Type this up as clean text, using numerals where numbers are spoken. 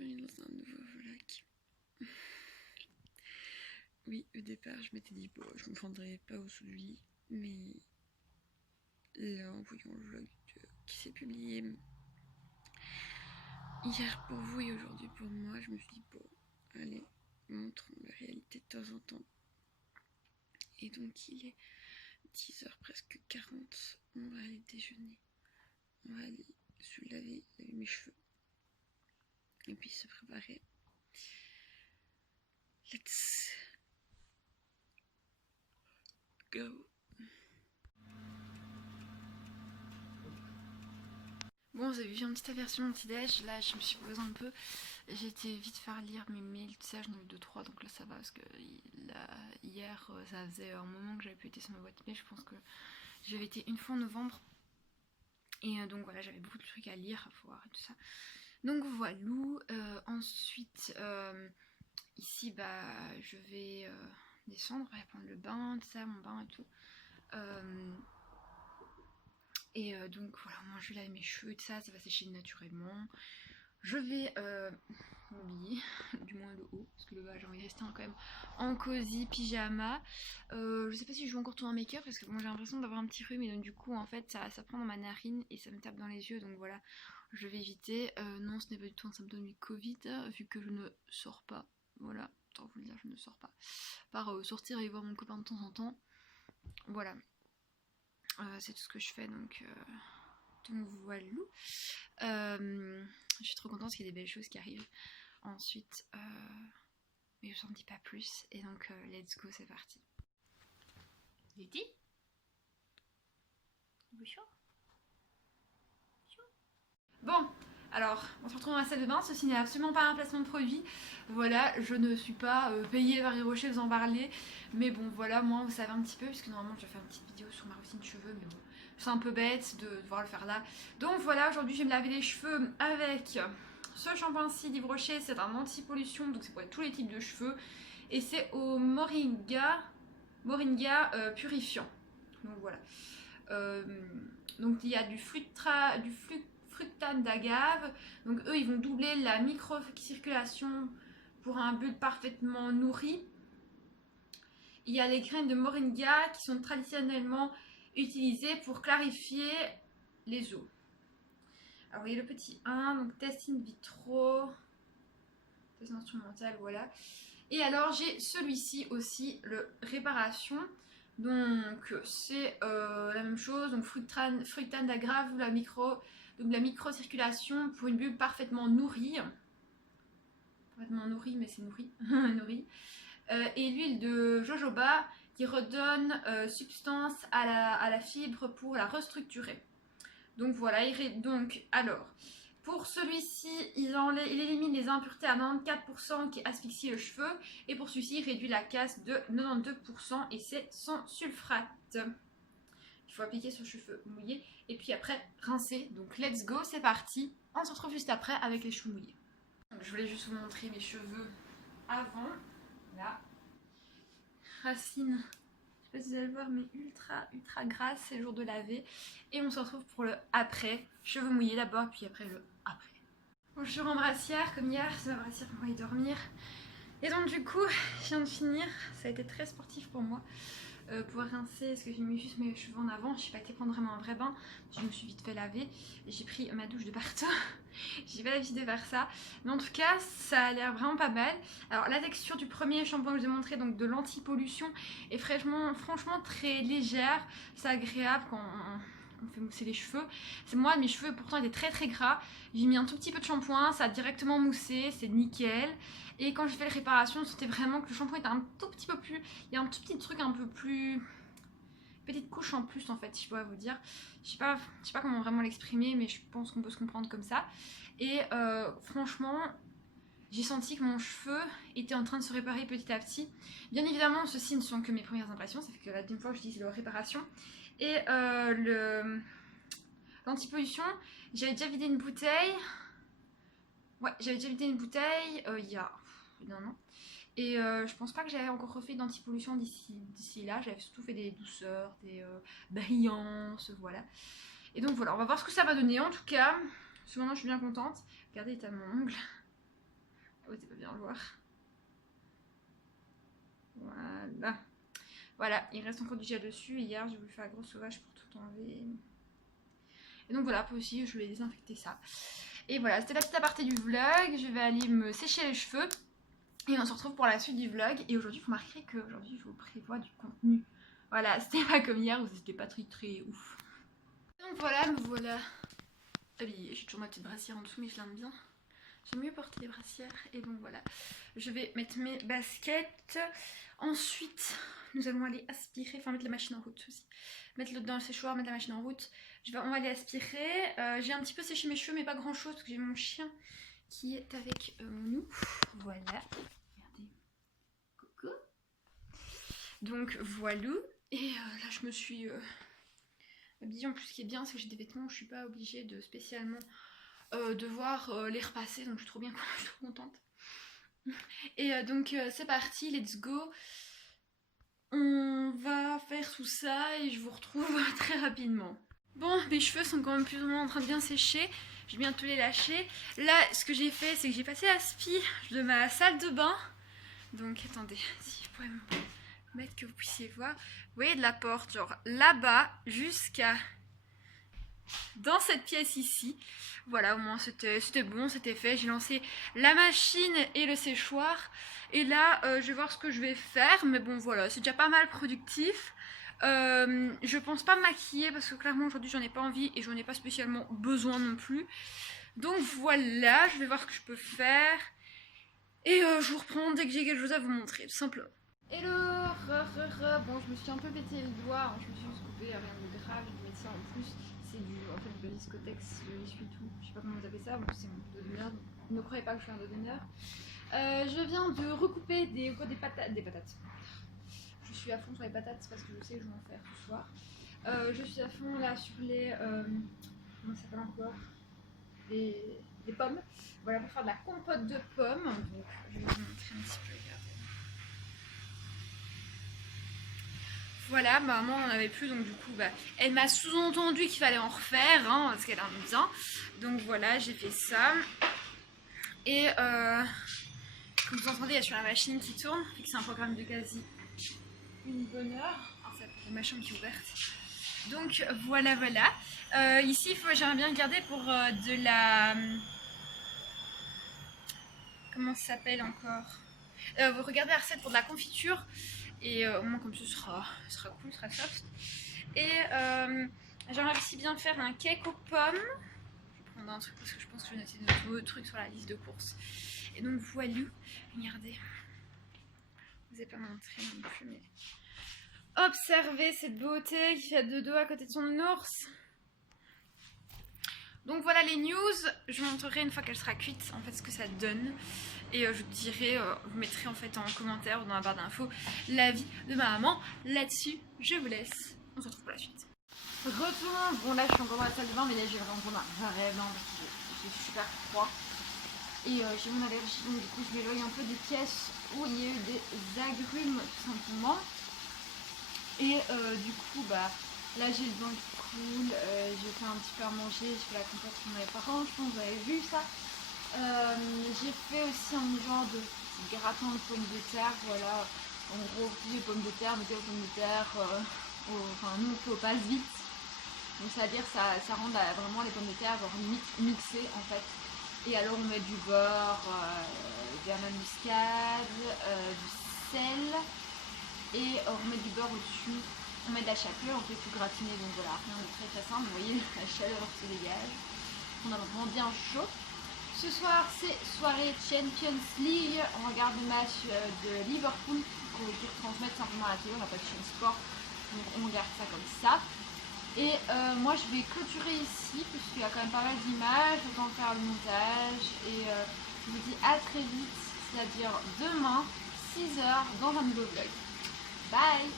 bienvenue dans un nouveau vlog. Oui, au départ, je m'étais dit, bon, je me prendrais pas au sous du lit, mais là, en voyant le vlog qui s'est publié hier pour vous et aujourd'hui pour moi, je me suis dit, bon, allez, montrons la réalité de temps en temps. Et donc, il est 10h presque 40, on va aller déjeuner. On va aller se laver mes cheveux et puis se préparer. Let's go. Bon, vous avez vu une petite aversion mon petit déj. Là, je me suis posée un peu. J'ai été vite faire lire mes mails, tout ça. J'en ai eu 2-3, donc là ça va. Parce que là, hier, ça faisait un moment que j'avais pu être sur ma boîte mail. Je pense que j'avais été une fois en novembre. Et donc voilà, j'avais beaucoup de trucs à lire, à voir et tout ça. Donc voilà. Ensuite, ici, bah, je vais descendre, prendre le bain, tout ça, mon bain et tout. Donc voilà, moi je vais laver mes cheveux et tout ça, ça va sécher naturellement. Je vais m'habiller, du moins le haut, parce que le bas j'ai envie de rester quand même en cosy pyjama. Je sais pas si je vais encore tourner un make-up parce que moi j'ai l'impression d'avoir un petit rhume et donc du coup en fait ça prend dans ma narine et ça me tape dans les yeux, donc voilà, je vais éviter. Non, ce n'est pas du tout un symptôme du Covid vu que je ne sors pas, voilà, autant vous le dire, je ne sors pas. Par sortir et voir mon copain de temps en temps, voilà. C'est tout ce que je fais, donc voilà. Je suis trop contente parce qu'il y a des belles choses qui arrivent. Ensuite, mais je vous en dis pas plus. Et donc, let's go, c'est parti. Lydie? Bonjour. Bon, alors, on se retrouve dans la salle de bain. Ceci n'est absolument pas un placement de produit. Voilà, je ne suis pas payée par Rocher, vous en parler. Mais bon, voilà, moi, vous savez un petit peu, puisque normalement, je vais faire une petite vidéo sur ma routine de cheveux. Mais bon, c'est un peu bête de devoir le faire là. Donc voilà, aujourd'hui, je vais me laver les cheveux avec ce shampoing-ci d'Yves Rocher. C'est un anti-pollution, donc c'est pour tous les types de cheveux. Et c'est au moringa purifiant. Donc voilà. Donc il y a du fructane d'agave. Donc eux ils vont doubler la microcirculation pour un bulbe parfaitement nourri. Il y a les graines de moringa qui sont traditionnellement utilisées pour clarifier les os. Alors il y a le petit 1, donc test in vitro, test instrumental, voilà. Et alors j'ai celui-ci aussi, le réparation. Donc c'est la même chose, donc fructane d'agave ou la microcirculation pour une bulbe parfaitement nourrie. Parfaitement nourrie, mais c'est nourri. Nourri. Et l'huile de jojoba qui redonne substance à la fibre pour la restructurer. Donc voilà, alors, pour celui-ci, il élimine les impuretés à 94% qui asphyxient le cheveu. Et pour celui-ci, il réduit la casse de 92% et c'est sans sulfate. Il faut appliquer sur cheveux mouillés et puis après rincer. Donc let's go, c'est parti. On se retrouve juste après avec les cheveux mouillés. Donc, je voulais juste vous montrer mes cheveux avant. Là, racine. Je sais pas si vous allez le voir, mais ultra grasse, c'est le jour de laver. Et on se retrouve pour le après. Cheveux mouillés d'abord, puis après le après. Bon, je suis en brassière, comme hier, c'est ma brassière pour y dormir. Et donc du coup, je viens de finir. Ça a été très sportif pour moi. Pour rincer, est-ce que j'ai mis juste mes cheveux en avant? Je n'ai pas été prendre vraiment un vrai bain. Je me suis vite fait laver. Et j'ai pris ma douche de partout. J'ai pas l'habitude de faire ça. Mais en tout cas, ça a l'air vraiment pas mal. Alors la texture du premier shampoing que je vous ai montré, donc de l'anti-pollution, est franchement très légère. C'est agréable quand on fait mousser les cheveux. Moi, mes cheveux pourtant étaient très gras. J'ai mis un tout petit peu de shampoing, ça a directement moussé, c'est nickel. Et quand j'ai fait les réparations, c'était vraiment que le shampoing était un tout petit peu plus... Il y a un tout petit truc un peu plus... Petite couche en plus en fait, si je dois vous dire. Je sais pas comment vraiment l'exprimer, mais je pense qu'on peut se comprendre comme ça. Et franchement, j'ai senti que mon cheveu était en train de se réparer petit à petit. Bien évidemment, ceci ne sont que mes premières impressions. Ça fait que la deuxième fois que je dis c'est la réparation. Et l'anti-pollution, j'avais déjà vidé une bouteille. Ouais, j'avais déjà vidé une bouteille il y a un an. Et je pense pas que j'avais encore refait d'anti-pollution d'ici là. J'avais surtout fait des douceurs, des brillances, voilà. Et donc voilà, on va voir ce que ça va donner en tout cas. Parce que maintenant je suis bien contente. Regardez l'état de mon ongle. osez pas bien le voir. Voilà. Voilà, il reste encore du gel dessus. Hier, j'ai voulu faire la grosse sauvage pour tout enlever. Et donc voilà, aussi, je vais désinfecter ça. Et voilà, c'était la petite aparté du vlog. Je vais aller me sécher les cheveux. Et on se retrouve pour la suite du vlog. Et aujourd'hui, vous remarquerez qu'aujourd'hui, je vous prévois du contenu. Voilà, c'était pas comme hier où c'était pas très ouf. Donc voilà, me voilà habillée. J'ai toujours ma petite brassière en dessous, mais je l'aime bien. J'aime mieux porter les brassières. Et donc voilà, je vais mettre mes baskets. Ensuite, nous allons aller aspirer, enfin mettre la machine en route aussi. Mettre l'eau dans le séchoir, mettre la machine en route. On va aller aspirer. J'ai un petit peu séché mes cheveux, mais pas grand chose parce que j'ai mon chien qui est avec nous. Voilà. Regardez. Coucou. Donc voilà. Et là, je me suis habillée. En plus, ce qui est bien, c'est que j'ai des vêtements où je suis pas obligée de spécialement devoir les repasser. Donc je suis trop bien, je suis trop contente. Et donc c'est parti, let's go. On va faire tout ça et je vous retrouve très rapidement. Bon, mes cheveux sont quand même plus ou moins en train de bien sécher. Je vais bientôt les lâcher. Là, ce que j'ai fait, c'est que j'ai passé l'aspi de ma salle de bain. Donc attendez, si vous pouvez me mettre que vous puissiez voir. Vous voyez de la porte, genre là-bas jusqu'à dans cette pièce ici. Voilà, au moins c'était bon, c'était fait. J'ai lancé la machine et le séchoir. Et là, je vais voir ce que je vais faire. Mais bon, voilà, c'est déjà pas mal productif. Je pense pas me maquiller parce que clairement aujourd'hui j'en ai pas envie et j'en ai pas spécialement besoin non plus. Donc voilà, je vais voir ce que je peux faire. Et je vous reprends dès que j'ai quelque chose à vous montrer, tout simplement. Hello, bon, je me suis un peu pété le doigt, hein. Je me suis juste coupé, rien de grave, je vais mettre ça en plus. C'est en fait le Discotex, je l'essuie tout, je sais pas comment vous appelez ça, bon, c'est mon dos d'honneur, ne croyez pas que je suis un dos d'honneur. Je viens de recouper des patates. Je suis à fond sur les patates parce que je sais que je vais en faire ce soir. Je suis à fond là sur les comment ça s'appelle encore, des pommes. Voilà, pour faire de la compote de pommes. Donc je vais vous montrer un petit peu, regardez. Voilà, ma maman n'en avait plus, donc du coup, elle m'a sous-entendu qu'il fallait en refaire, hein, parce qu'elle en a besoin. Donc voilà, j'ai fait ça. Et comme vous entendez, il y a sur la machine qui tourne, vu que c'est un programme de quasi une bonne heure. Alors, c'est la machine qui est ouverte. Donc voilà. Ici, j'aimerais bien garder pour de la... Comment ça s'appelle encore, vous regardez la recette pour de la confiture. Et au moins comme ça, ce sera cool, ce sera soft. Et j'aimerais aussi bien faire un cake aux pommes. Je vais prendre un truc parce que je pense que je vais noter de nouveaux trucs sur la liste de courses. Et donc voilà, regardez. Je vous ai pas montré non plus, mais... Observez cette beauté qui fait de dos à côté de son ours. Donc voilà les news, je vous montrerai une fois qu'elle sera cuite en fait ce que ça donne. Et je vous dirai, vous mettrez en fait en commentaire ou dans la barre d'infos l'avis de ma maman. Là-dessus, je vous laisse. On se retrouve pour la suite. Retournons. Bon là je suis encore dans la salle de bain, mais là j'ai vraiment besoin d'un vrai bain parce que j'ai super froid. Et j'ai mon allergie, donc du coup je m'éloigne un peu des pièces où il y a eu des agrumes tout simplement. Et du coup là j'ai le bain qui coule, j'ai fait un petit peu à manger, j'ai fait la compote pour mes parents, je pense que vous avez vu ça. J'ai fait aussi un genre de gratin de pommes de terre, voilà, en gros les pommes de terre, mettez aux pommes de terre, enfin nous on fait au passe-vite, donc c'est à dire ça rend vraiment les pommes de terre genre mixées en fait, et alors on met du beurre, de la muscade, du sel, et on met du beurre au-dessus, on met de la chapelure, on fait tout gratiner, donc voilà, rien de très simple, vous voyez la chaleur se dégage, on a vraiment bien chaud. Ce soir, c'est soirée Champions League. On regarde le match de Liverpool qui retransmettent simplement à la télé. On n'a pas de chaîne sport, donc on regarde ça comme ça. Et moi, je vais clôturer ici puisqu'il y a quand même pas mal d'images. Je vais faire le montage. Et je vous dis à très vite, c'est-à-dire demain, 6 h, dans un nouveau vlog. Bye!